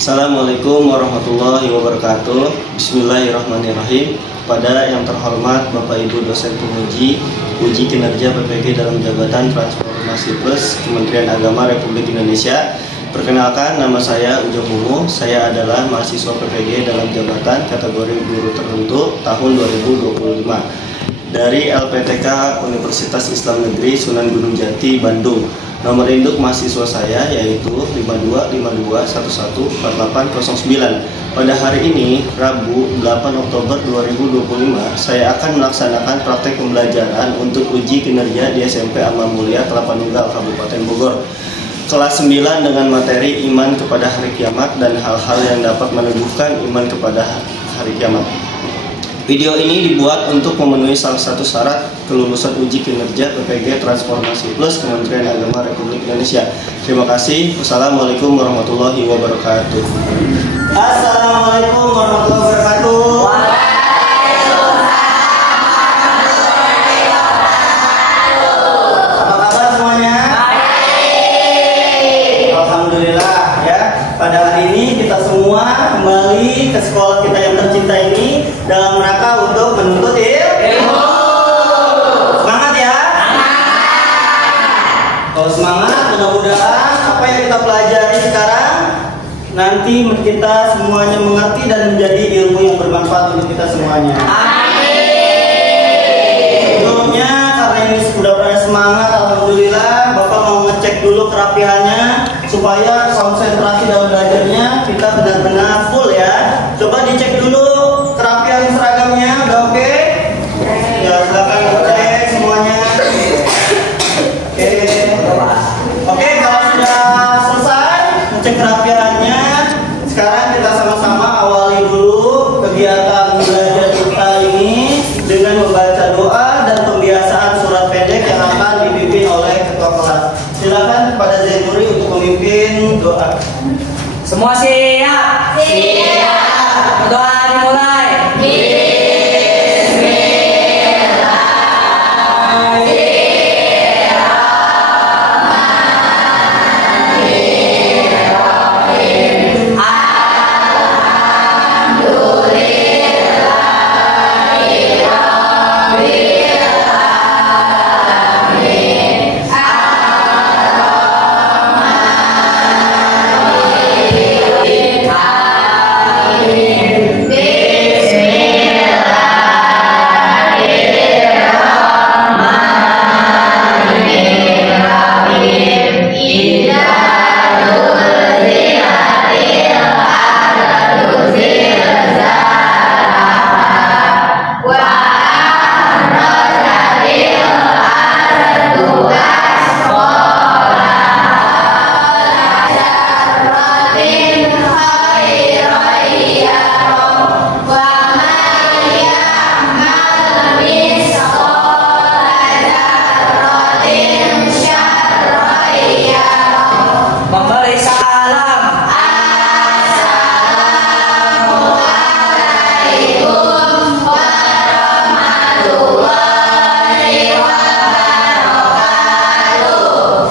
Assalamualaikum warahmatullahi wabarakatuh. Bismillahirrahmanirrahim. Kepada yang terhormat Bapak Ibu dosen penguji uji kinerja PPG dalam jabatan Transformasi Plus Kementerian Agama Republik Indonesia. Perkenalkan, nama saya Ujung Mumu. Saya adalah mahasiswa PPG dalam jabatan kategori guru tertentu tahun 2025 dari LPTK Universitas Islam Negeri Sunan Gunung Jati, Bandung. Nomor induk mahasiswa saya yaitu 5251114809. Pada hari ini, Rabu 8 Oktober 2025, saya akan melaksanakan praktek pembelajaran untuk uji kinerja di SMP Amal Mulia Kelapa Nunggal, Kabupaten Bogor. Kelas 9 dengan materi iman kepada hari kiamat dan hal-hal yang dapat meneguhkan iman kepada hari kiamat. Video ini dibuat untuk memenuhi salah satu syarat kelulusan uji kinerja PPG Transformasi Plus Kementerian Agama Republik Indonesia. Terima kasih. Wassalamualaikum warahmatullahi wabarakatuh. Assalamualaikum warahmatullahi wabarakatuh. Apa kabar semuanya? Alhamdulillah ya. Pada hari ini kita semua kembali ke sekolah kita yang tercinta ini dalam rangka untuk menuntut ilmu. Semangat ya. Kalau semangat, mudah-mudahan apa yang kita pelajari sekarang nanti kita semuanya mengerti dan menjadi ilmu yang bermanfaat untuk kita semuanya. Sebelumnya, karena ini sudah pada semangat, alhamdulillah, Bapak mau ngecek dulu kerapihannya supaya konsentrasi dalam belajarnya kita benar-benar full ya. Coba dicek dulu kerapihan seragamnya, udah oke? Ya, silakan cek semuanya. Oke, kalau sudah selesai ngecek kerapihannya, sekarang kita sama-sama awali dulu kegiatan belajar kita ini dengan membaca doa dan pembiasaan surat pendek yang akan dipimpin oleh ketua kelas. Silakan kepada Zainuri untuk memimpin doa. Semua siap? Siap. Doa dimulai.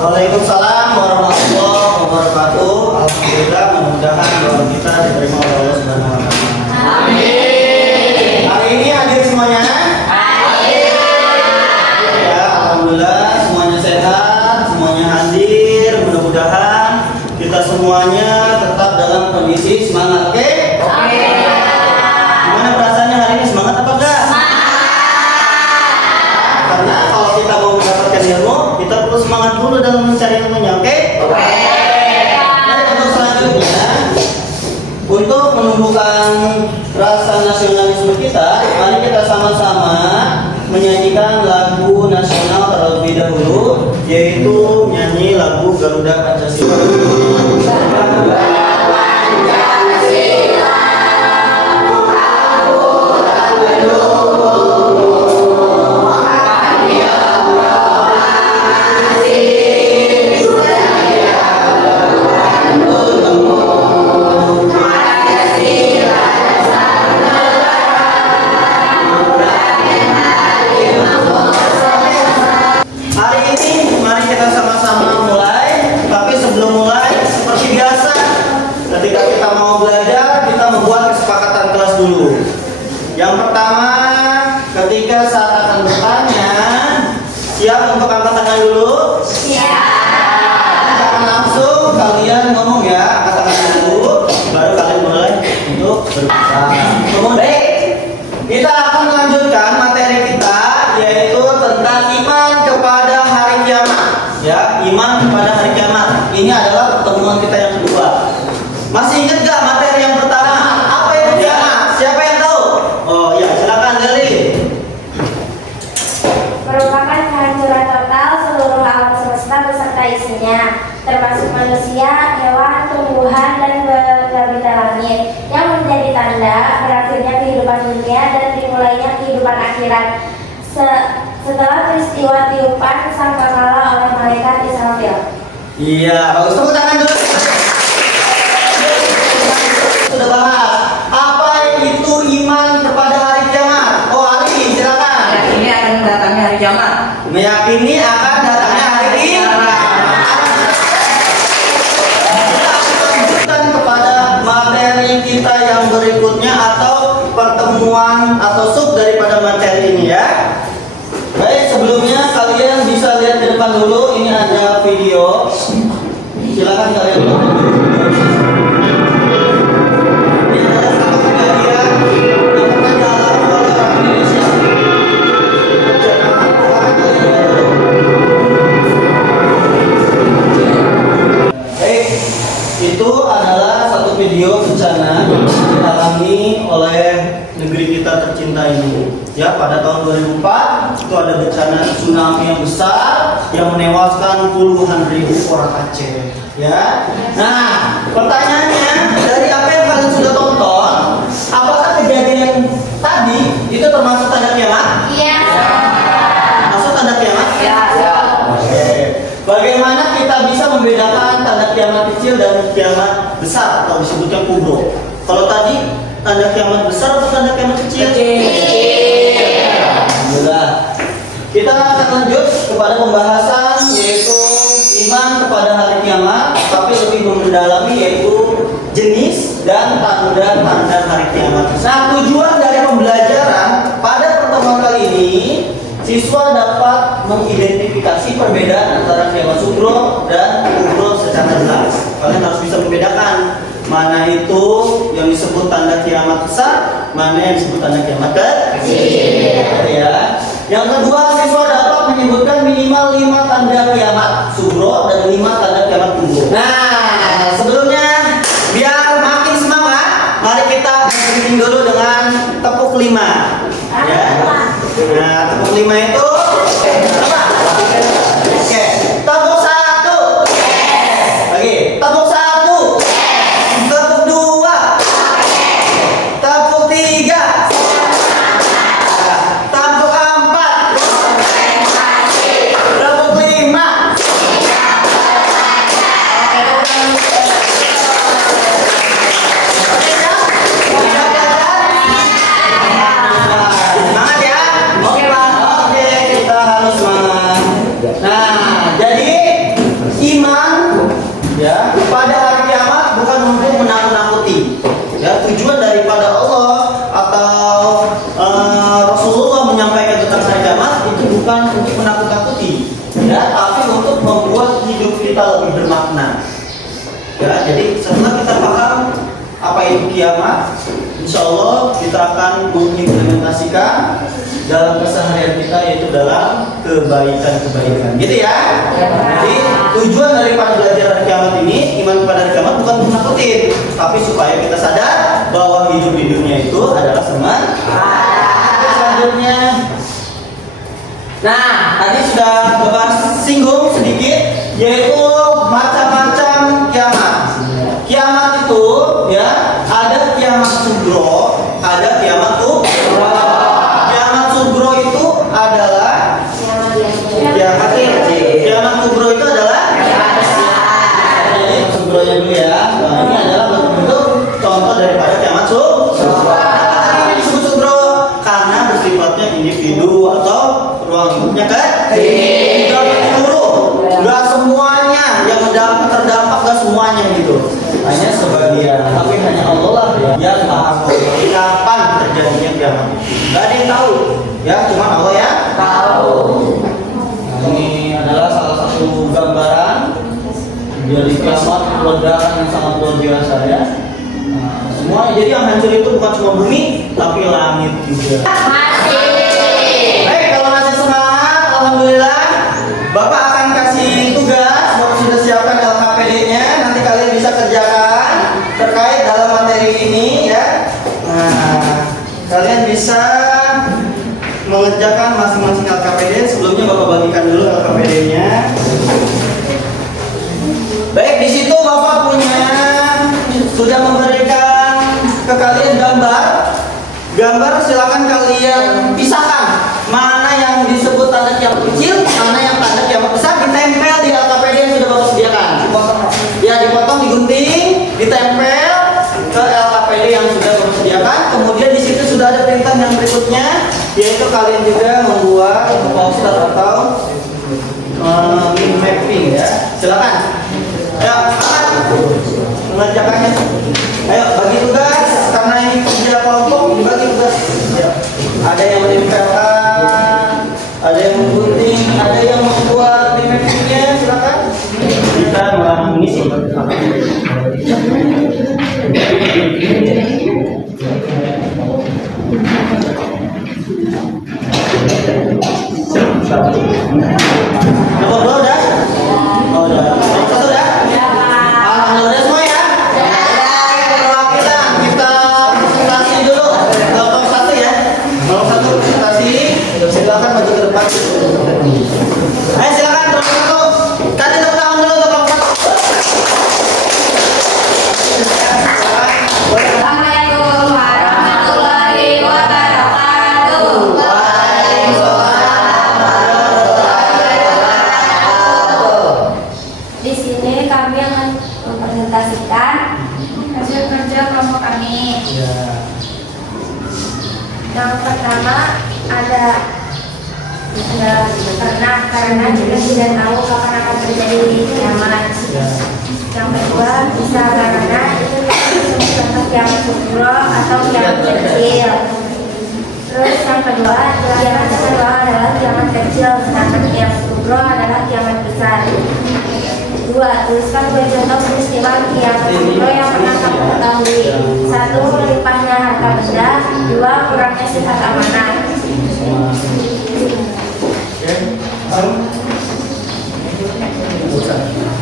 Waalaikumsalam warahmatullahi wabarakatuh. Alhamdulillah, mudah-mudahan doa kita diterima oleh Allah Subhanahu wa taala. Amin. Hari ini hadir semuanya? Hadir. Ya, alhamdulillah semuanya sehat, semuanya hadir. Mudah-mudahan kita semuanya tetap dalam kondisi semangat, oke? Oke. Gimana perasaannya hari ini, semangat apa enggak? Karena kalau kita mau mendapatkan ilmu, kita perlu semangat dulu dalam mencari ilmunya, oke? Oke. Nah, untuk selanjutnya, untuk menumbuhkan rasa nasionalisme kita, mari kita sama-sama menyanyikan lagu nasional terlebih dahulu, yaitu nyanyi lagu Garuda Pancasila. Hari ini mari kita sama-sama mulai, tapi sebelum mulai kalian ngomong ya, angkat tangan dulu, baru kalian mulai untuk berbicara. Baik, kita akan melanjutkan materi kita, yaitu tentang iman kepada hari kiamat. Ya, iman kepada hari kiamat. Ini adalah pertemuan kita yang kedua. Masih ingat gak materi yang pertama? Apa itu kiamat? Siapa yang tahu? Oh ya, silakan Lili. Merupakan kehancuran total seluruh alam semesta beserta isinya, termasuk manusia, hewan, tumbuhan, dan benda-benda langit, yang menjadi tanda berakhirnya kehidupan dunia dan dimulainya kehidupan akhirat. Setelah peristiwa tiupan sangkakala oleh malaikat Israfil. Iya, bagus, tepuk tangan dulu. Sudah bahas apa itu iman kepada hari kiamat. Oh, Ali, silakan. Ini akan datangnya hari kiamat. Meyakini akan datangnya hari kiamat. Kita akan lanjutkan kepada materi kita yang berikutnya atau pertemuan atau sub daripada materi ini ya. Baik, sebelumnya kalian bisa lihat di depan dulu. Ini ada video. Silakan kalian lihat. Ini adalah satu kejadian yang pernah dialami oleh orang Indonesia. Silakan kalian lihat dulu. Baik, itu adalah satu video bencana yang dialami oleh negeri kita tercinta ini. Ya, pada tahun 2004 itu ada bencana tsunami yang besar yang menewaskan puluhan ribu orang Aceh. Ya. Nah, pertanyaannya dari apa yang kalian sudah tonton, apakah kejadian tadi itu termasuk tanda kiamat? Iya. Masuk tanda kiamat? Ya. Oke. Bagaimana kita bisa membedakan tanda kiamat kecil dan kiamat besar atau disebutkan kubro? Kalau tadi tanda kiamat besar atau tanda kiamat kecil? Alhamdulillah. Kita akan lanjut kepada pembahasan yaitu iman kepada hari kiamat, tapi lebih mendalami yaitu jenis dan tanda-tanda hari kiamat. Nah, tujuan dari pembelajaran pada pertemuan kali ini, siswa dapat mengidentifikasi perbedaan antara kiamat sugro dan kubro secara jelas. Kalian harus bisa membedakan mana itu yang disebut tanda kiamat besar, mana yang disebut tanda kiamat kecil. Ya. Yang kedua, siswa dapat menyebutkan minimal 5 tanda kiamat sugro dan 5 tanda kiamat kubro. Nah, sebelumnya biar makin semangat, mari kita beginning dulu dengan tepuk 5. Ya. Nah, tepuk 5 itu apa? Oke, tepuk 1. Lagi, tepuk 1. Tepuk 2. Tepuk 3. Tepuk 4. Tepuk 5. Semangat ya. Oke Pak. Oke, kita harus semangat. Nah, jadi iman ya pada hari kiamat bukan untuk menakut-nakuti. Ya, tujuan daripada Allah atau Rasulullah menyampaikan tentang hari kiamat itu bukan untuk menakut-nakuti, ya, tapi untuk membuat hidup kita lebih bermakna. Ya, jadi setelah kita paham apa itu kiamat, insya Allah kita akan mengimplementasikan dalam keseharian kita, yaitu dalam kebaikan-kebaikan, gitu ya. Jadi tujuan daripada belajar hari kiamat ini, iman kepada hari kiamat bukan untuk nakutin, tapi supaya kita sadar bahwa hidup di dunia itu adalah semangat. Selanjutnya, nah tadi sudah Bapak singgung sedikit, yaitu macam-macam kiamat. Kiamat itu ya ada kiamat sugro, ada kiamat kubro. Kiamat sugro itu adalah kiamat kecil. Kiamat kubro itu adalah jadi sugronya dulu ya. Nah, ini adalah bentuk contoh daripada kiamat sugro. Kenapa ini disebut sugro? Karena bersifatnya individu atau ruang lingkupnya kecil. Tidak menyeluruh, nggak semuanya yang terdampak, nggak semuanya gitu. Hanya sebagian, tapi hanya Allah lah yang maha mengetahui kapan terjadinya kiamat. Gak ada yang tahu, ya cuma Allah yang tahu. Nah, ini adalah salah satu gambaran Dari kiamat ledakan yang sangat luar biasa ya. Nah, semua jadi yang hancur itu bukan cuma bumi tapi langit juga. Baik, kalau masih semangat, alhamdulillah. Bapak akan kasih tugas, Bapak sudah siapkan LKPD-nya. Nanti kalian bisa kerjakan terkait dalam materi ini ya. Nah, kalian bisa mengerjakan masing-masing LKPD. Sebelumnya Bapak bagikan dulu LKPD-nya. Baik, di situ Bapak sudah memberikan ke kalian gambar. Silakan kalian pisahkan mana yang disebut tanda kiamat kecil, mana yang tanda kiamat besar, ditempel di LKPD yang sudah Bapak sediakan. Ya, dipotong, digunting, ditempel ke LKPD yang sudah Bapak sediakan. Kemudian di situ sudah ada perintah yang berikutnya, yaitu kalian juga membuat poster atau mapping ya. Silakan. Ayo, mengerjakannya. Ayo, bagi tugas karena ini kerja kelompok, dibagi tugas. Ya. Ada yang menempelkan, ada yang menggunting, ada yang membuat mappingnya. Silakan. Kita mengisi. Nomor 2 udah? Oh, udah. Nomor 1 udah? Alhamdulillah semua ya? Kita presentasi dulu. Nomor 1 ya. Nomor 1 presentasi. Silakan maju ke depan. Ayo silakan nomor 1. Kasih tepuk tangan dulu untuk nomor 1. Assalamualaikum warahmatullahi wabarakatuh. Di sini kami akan mempresentasikan hasil kerja kelompok kami. Yang pertama ada karena kita tidak tahu kapan akan terjadi kiamat. Yang kedua bisa karena itu contoh kiamat kubro atau kiamat kecil. Terus yang kedua adalah kiamat kecil, sedangkan kiamat kubro adalah kiamat besar. 2. Tuliskan 2 contoh peristiwa kiamat kubro yang pernah kamu ketahui. 1. Limpahnya harta benda. 2. Kurangnya sifat amanah.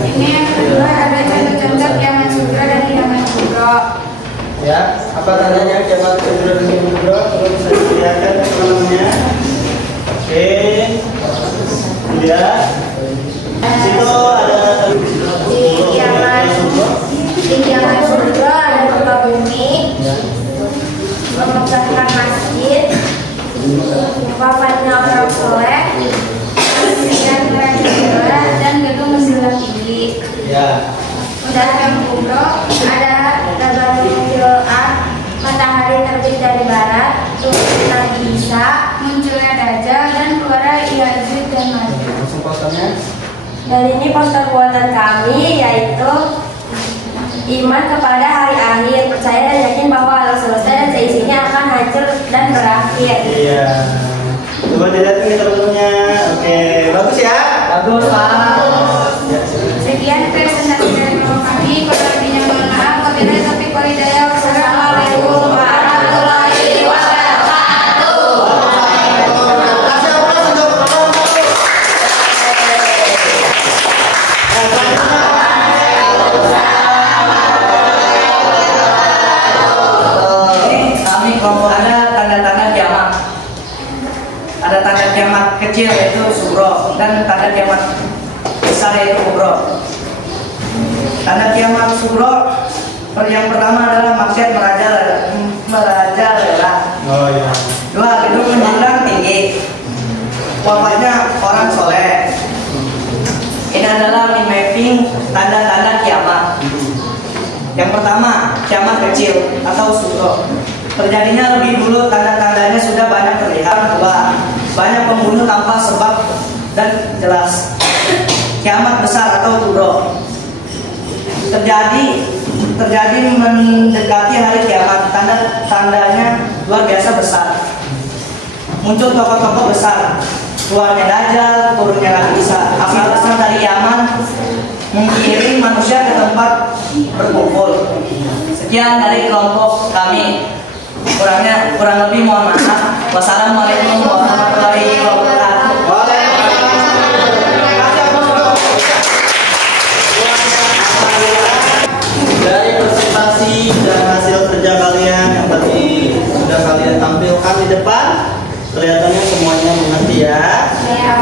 Ini yang kedua ada contoh-contoh kiamat kubro dan kiamat kubro. Ya, apa tandanya kiamat kubro dan kiamat kubro? Kalau bisa dilihatkan namanya. Oke. Lihat. Situ ada di kiamat kubro ada gempa bumi, memecahkan masjid, wafatnya orang soleh, dan perang dunia dan gedung Mesir tinggi. Ya. Dan yang kubro ada Tabarutul matahari terbit dari barat, turun Nabi Isa, munculnya Dajjal dan keluar Ya'juj dan Ma'juj. Langsung posternya. Dan ini poster buatan kami, yaitu iman kepada hari akhir, percaya dan yakin bahwa alam semesta dan seisinya akan hancur dan berakhir. Iya. Coba dilihat ini teman-temannya. Oke, bagus ya? Bagus, Pak. Sekian presentasi dari kelompok kami. Kalau lebihnya mohon maaf. Wabillahi taufiq wal hidayah. Wassalamualaikum warahmatullahi wabarakatuh. Kasih aplaus untuk kelompok. Kami kelompok ada tanda-tanda kiamat. Ada tanda kiamat kecil yaitu sugro dan tanda kiamat besar yaitu kubro. Tanda kiamat sugro yang pertama adalah maksiat merajalela. Oh iya. 2. Gedung menjulang tinggi. Wafatnya orang soleh. Ini adalah mapping tanda-tanda kiamat. Yang pertama, kiamat kecil atau sugro. Terjadinya lebih dulu, tanda-tandanya sudah banyak terlihat. 2. Banyak pembunuh tanpa sebab dan jelas. Kiamat besar atau kubro. Terjadi mendekati hari kiamat. Tandanya luar biasa besar. Muncul tokoh-tokoh besar. Keluarnya Dajjal, turunnya Nabi Isa. Asal-asal dari Yaman mengiring manusia ke tempat berkumpul. Sekian dari kelompok kami. Kurang lebih mohon maaf. Wassalamualaikum warahmatullahi wabarakatuh. Dari presentasi dan hasil kerja kalian yang tadi sudah kalian tampilkan di depan, kelihatannya semuanya mengerti ya.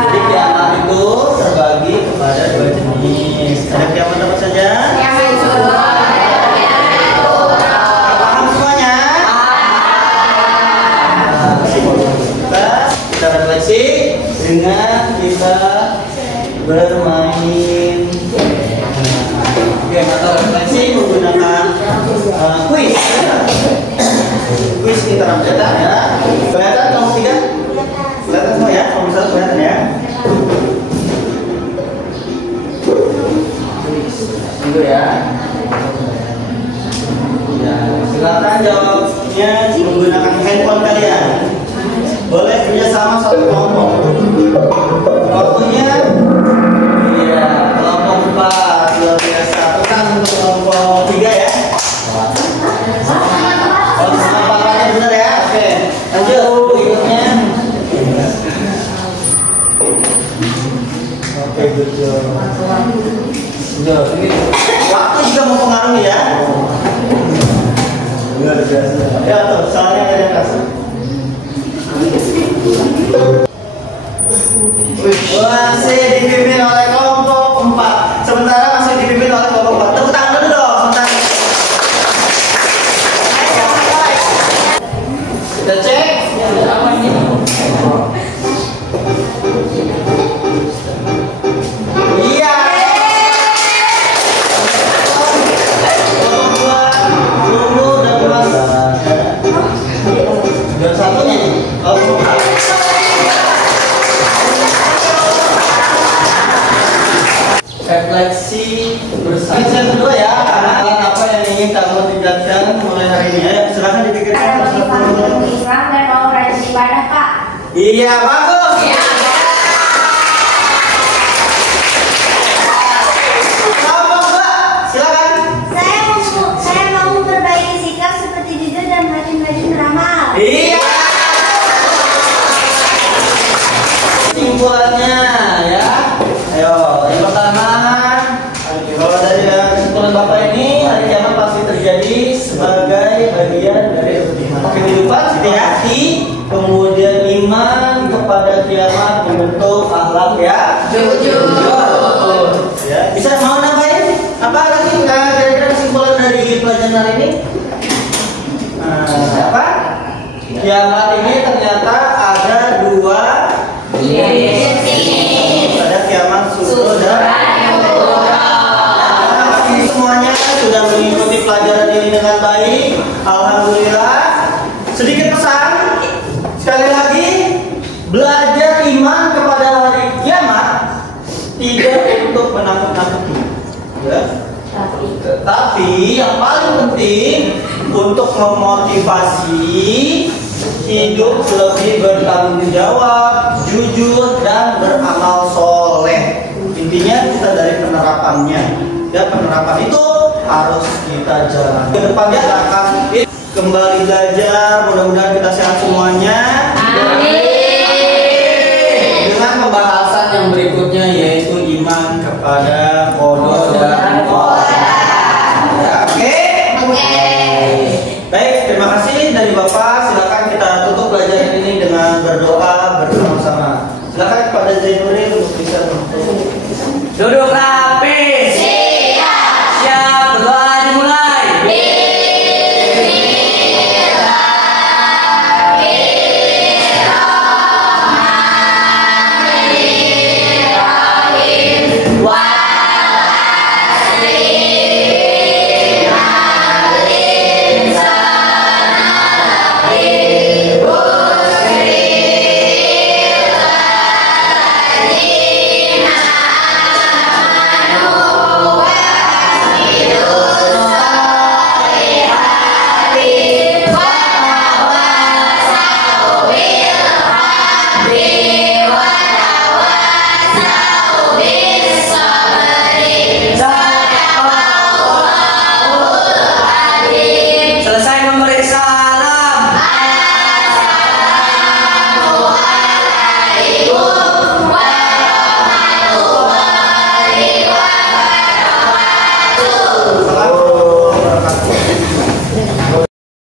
Jadi kiamat itu terbagi kepada dua jenis. Ada kiamat apa saja? Paham semuanya? Kita refleksi dengan kita bermain game atau refleksi menggunakan kuis. Kuis interaktif ya. Kelihatan kamu tiga? Kelihatan semua ya? Kalau misalnya kelihatan ya. Itu ya. Ya, silakan jawabnya menggunakan handphone kalian. Boleh kerjasama satu kelompok. Waktunya, iya, kelompok 4 luar biasa. Bukan untuk kelompok 3 ya. Oh, sama benar ya. Oke, lanjut berikutnya. Oke, good job. Waktu juga mempengaruhi ya. Luar biasa. Ya tuh, soalnya ada yang kasih. Masih dipimpin oleh kelompok 4. Sementara masih dipimpin oleh kelompok 4. Tepuk tangan dulu dong, sebentar. Kita cek. Iya. Lulu dan Mas. Dan satunya nih. Refleksi bersama. Yang kedua ya, apa yang ingin kamu tingkatkan mulai hari ini ya? Silakan dipikirkan. Saya mau Islam dan mau rajin ibadah, Kak. Iya, bagus. Iya. Silakan. Saya mau memperbaiki sikap seperti jujur dan rajin-rajin beramal. Iya. Kesimpulannya ya. Ayo, yang pertama, kalau dari kesimpulan Bapak ini, hari kiamat pasti terjadi sebagai bagian dari kehidupan hati-hati, kemudian iman kepada kiamat membentuk akhlak ya. Jujur. Ya. Bisa mau nambahin? Apa lagi kira-kira kesimpulan dari pelajaran hari ini? Apa? Kiamat ini ternyata ada dua. Ada kiamat subuh dan semuanya sudah mengikuti pelajaran ini dengan baik. Alhamdulillah. Sedikit pesan sekali lagi, belajar iman kepada hari kiamat tidak untuk menakut-nakuti ya. Tetapi yang paling penting untuk memotivasi hidup lebih bertanggung jawab, jujur dan beramal soleh. Intinya kita dari penerapannya. Ya, penerapan itu harus kita jalan. Ke depan kita akan kembali belajar. Mudah-mudahan kita sehat semuanya. Amin. Dengan pembahasan yang berikutnya yaitu iman kepada